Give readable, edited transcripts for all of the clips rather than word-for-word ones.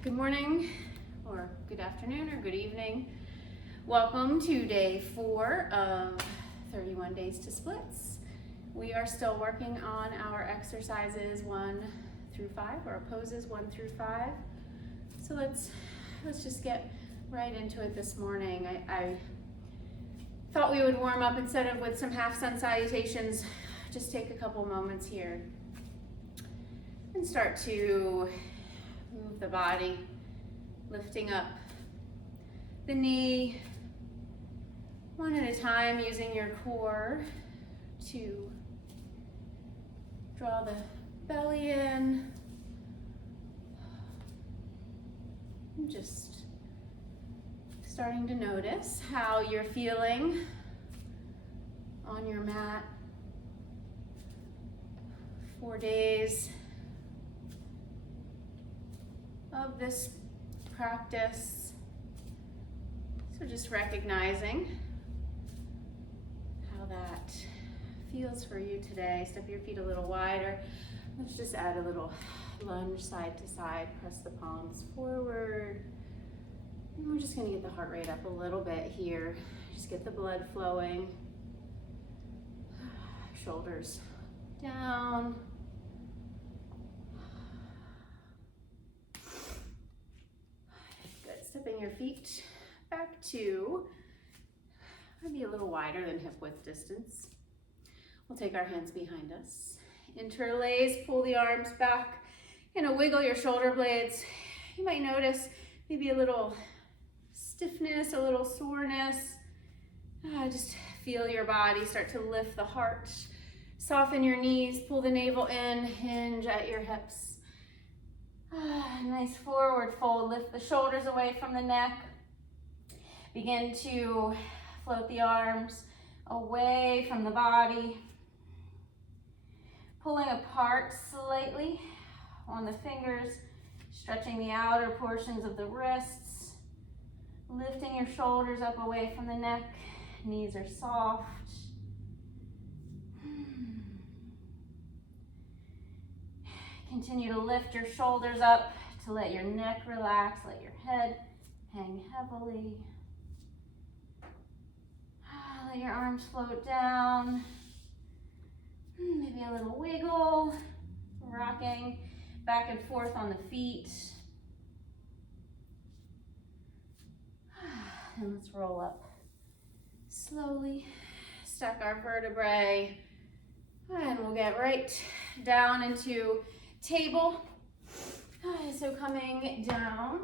Good morning, or good afternoon, or good evening. Welcome to day 4 of 31 Days to Splits. We are still working on our exercises 1 through 5, or poses 1 through 5. So let's just get right into it this morning. I thought we would warm up instead of with some half sun salutations. Just take a couple moments here and start to move the body, lifting up the knee one at a time, using your core to draw the belly in. And just starting to notice how you're feeling on your mat. 4 days of this practice. So just recognizing how that feels for you today. Step your feet a little wider. Let's just add a little lunge side to side. Press the palms forward. And we're just gonna get the heart rate up a little bit here. Just get the blood flowing. Shoulders down. Stepping your feet back to maybe a little wider than hip width distance. We'll take our hands behind us. Interlace, pull the arms back. Wiggle your shoulder blades. You might notice maybe a little stiffness, a little soreness. Just feel your body start to lift the heart. Soften your knees, pull the navel in, hinge at your hips. Nice forward fold, lift the shoulders away from the neck. Begin to float the arms away from the body. Pulling apart slightly on the fingers, stretching the outer portions of the wrists. Lifting your shoulders up away from the neck, knees are soft. Continue to lift your shoulders up to let your neck relax, let your head hang heavily. Let your arms float down. Maybe a little wiggle, rocking back and forth on the feet. And let's roll up slowly. Stack our vertebrae. And we'll get right down into table. So coming down,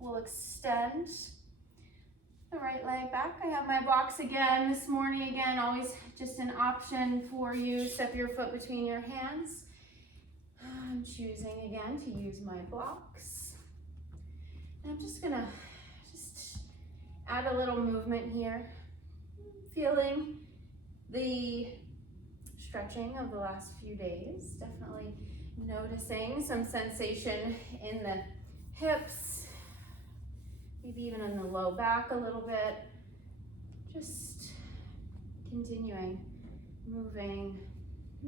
we'll extend the right leg back. I have my blocks again this morning. Again, always just an option for you. Step your foot between your hands. I'm choosing again to use my blocks. And I'm just gonna add a little movement here. Feeling the stretching of the last few days. Definitely noticing some sensation in the hips, maybe even in the low back a little bit. Just continuing, moving,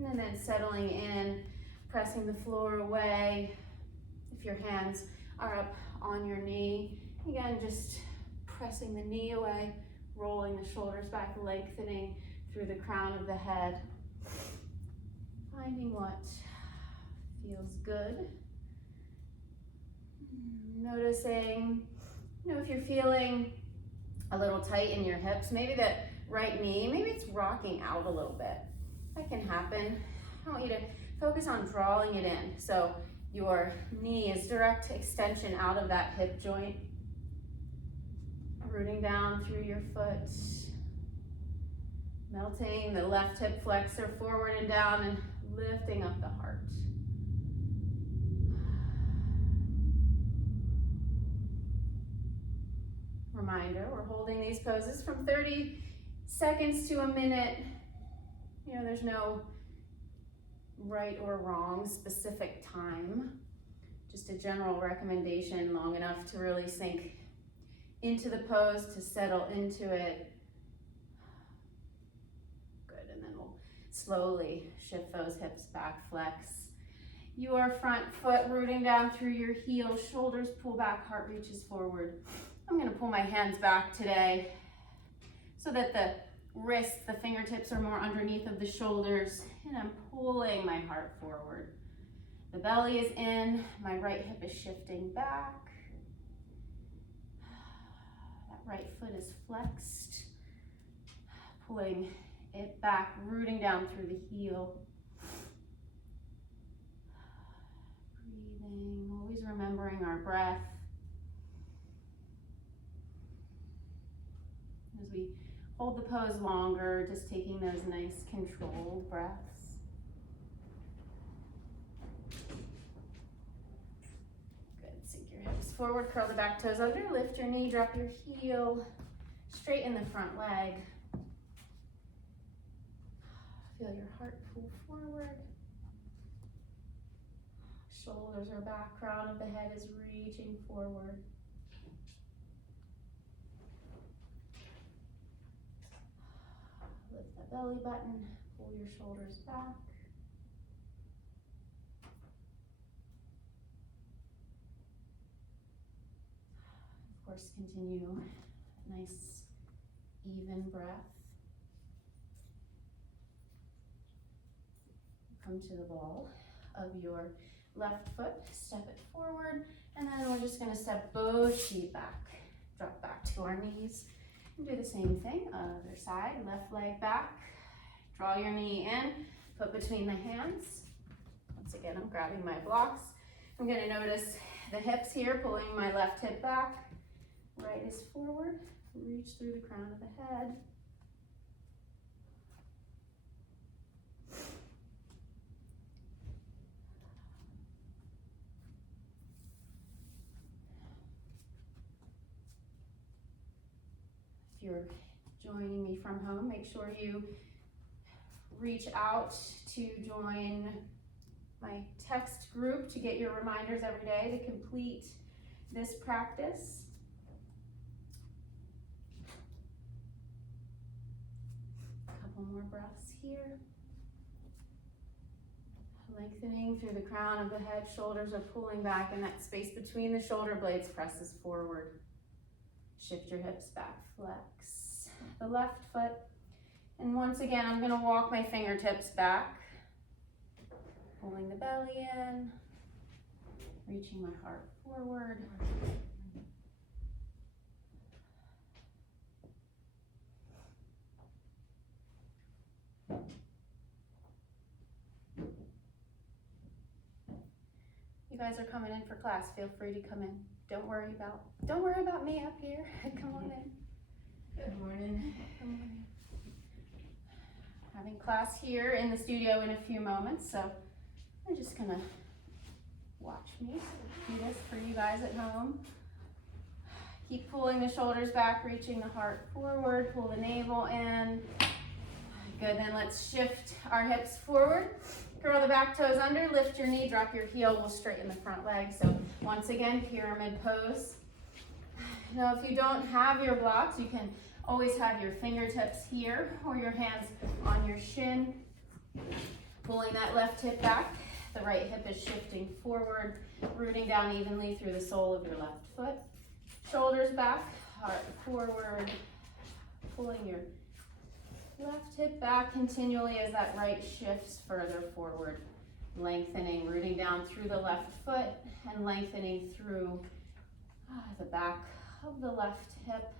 and then settling in, pressing the floor away. If your hands are up on your knee, again, just pressing the knee away, rolling the shoulders back, lengthening through the crown of the head. Finding what feels good. Noticing, if you're feeling a little tight in your hips, maybe that right knee, maybe it's rocking out a little bit. That can happen. I want you to focus on drawing it in. So your knee is direct extension out of that hip joint. Rooting down through your foot. Melting the left hip flexor forward and down and lifting up the heart. Reminder, we're holding these poses from 30 seconds to a minute. There's no right or wrong specific time. Just a general recommendation, long enough to really sink into the pose, to settle into it. Good, and then we'll slowly shift those hips back, flex your front foot, rooting down through your heels, shoulders pull back, heart reaches forward. I'm gonna pull my hands back today so that the wrists, the fingertips are more underneath of the shoulders, and I'm pulling my heart forward. The belly is in, my right hip is shifting back. That right foot is flexed, pulling it back, rooting down through the heel. Breathing, always remembering our breath. As we hold the pose longer, just taking those nice controlled breaths. Hips forward, curl the back toes under, lift your knee, drop your heel, straighten the front leg. Feel your heart pull forward. Shoulders are back, crown of the head is reaching forward. Lift that belly button, pull your shoulders back. Of course, continue nice, even breath. Come to the ball of your left foot, step it forward, and then we're just gonna step both feet back, drop back to our knees, and do the same thing, other side, left leg back, draw your knee in, put between the hands. Once again, I'm grabbing my blocks. I'm gonna notice the hips here, pulling my left hip back. Right is forward, reach through the crown of the head. If you're joining me from home, make sure you reach out to join my text group to get your reminders every day to complete this practice. More breaths here. Lengthening through the crown of the head, shoulders are pulling back, and that space between the shoulder blades presses forward. Shift your hips back, flex the left foot. And once again, I'm gonna walk my fingertips back, pulling the belly in, reaching my heart forward. You guys are coming in for class, feel free to come in. Don't worry about me up here. Come on in. Good morning. Good morning. Having class here in the studio in a few moments, so I'm just gonna watch me do this for you guys at home. Keep pulling the shoulders back, reaching the heart forward, pull the navel in. Good, then let's shift our hips forward. Curl the back toes under, lift your knee, drop your heel, we'll straighten the front leg. So once again, pyramid pose. Now if you don't have your blocks, you can always have your fingertips here or your hands on your shin. Pulling that left hip back, the right hip is shifting forward, rooting down evenly through the sole of your left foot. Shoulders back, heart forward, pulling your left hip back continually as that right shifts further forward. Lengthening, rooting down through the left foot and lengthening through the back of the left hip.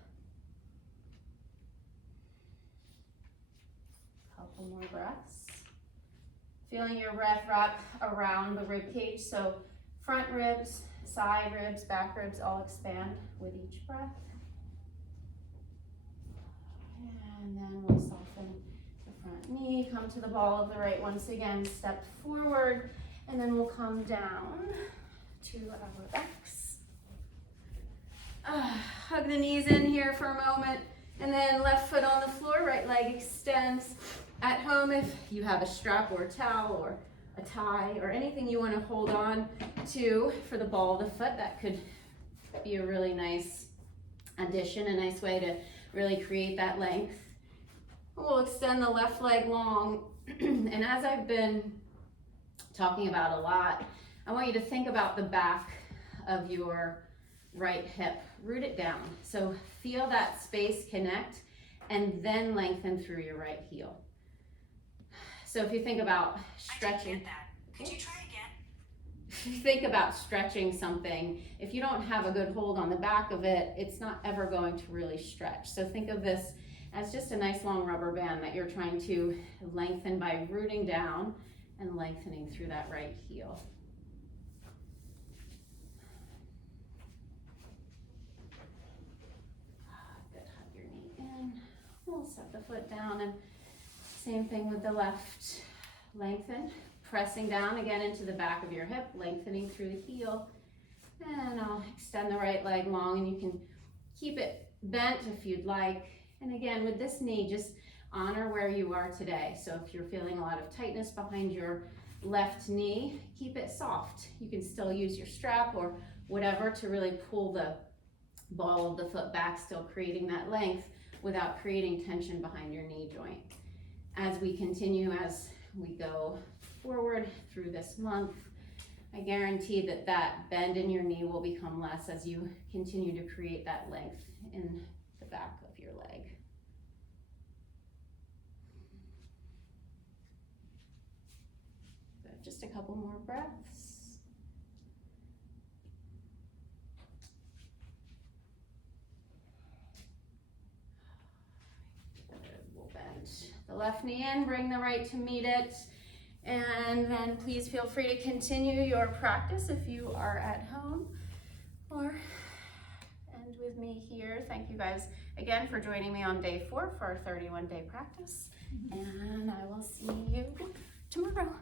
Couple more breaths. Feeling your breath wrap around the rib cage, so front ribs, side ribs, back ribs all expand with each breath. And then we'll soften the front knee, come to the ball of the right once again, step forward, and then we'll come down to our backs. Hug the knees in here for a moment, and then left foot on the floor, right leg extends. At home, if you have a strap or a towel or a tie or anything you want to hold on to for the ball of the foot, that could be a really nice addition, a nice way to really create that length. We'll extend the left leg long, and as I've been talking about a lot, I want you to think about the back of your right hip. Root it down. So feel that space connect and then lengthen through your right heel. So if you think about stretching. I didn't get that. Could you try again? If you think about stretching something, if you don't have a good hold on the back of it, it's not ever going to really stretch. So think of this as just a nice long rubber band that you're trying to lengthen by rooting down and lengthening through that right heel. Good, hug your knee in. We'll set the foot down, and same thing with the left. Lengthen, pressing down again into the back of your hip, lengthening through the heel. And I'll extend the right leg long, and you can keep it bent if you'd like. And again, with this knee, just honor where you are today. So if you're feeling a lot of tightness behind your left knee, keep it soft. You can still use your strap or whatever to really pull the ball of the foot back, still creating that length without creating tension behind your knee joint. As we continue, as we go forward through this month, I guarantee that that bend in your knee will become less as you continue to create that length in the back of your leg. Good. Just a couple more breaths. Good. We'll bend the left knee in, bring the right to meet it. And then please feel free to continue your practice if you are at home or end with me here. Thank you guys again for joining me on day 4 for our 31-day practice. And I will see you tomorrow.